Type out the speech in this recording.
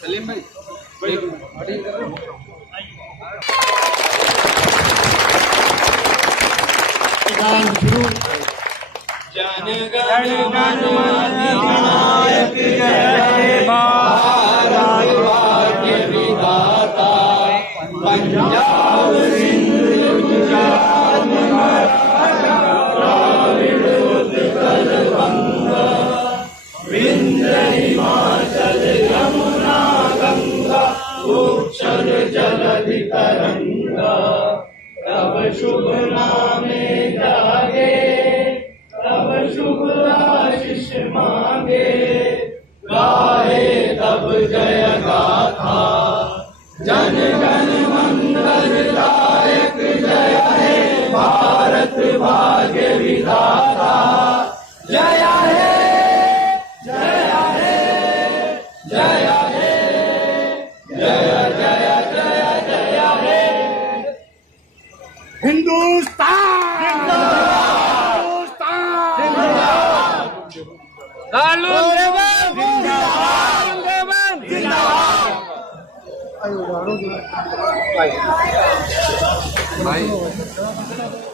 सलीम भाई जन गण मन अधिनायक जय भारत भाग्य विधाता पंजाब सिंध गुजरात मराठा द्राविड़ उत्कल बंगा विंध्य हिमाचल यमुना गंगा उच्चल जलधि तरंगा तब शुभ नामे जागे तब शुभ आशीष मांगे गाए तब जय गाथा जन गण मंगल दायक जय हे भारत भाग्य विधाता जय हे जय हे जय हे जय जय जय जय हे हिंदुस्तान भाई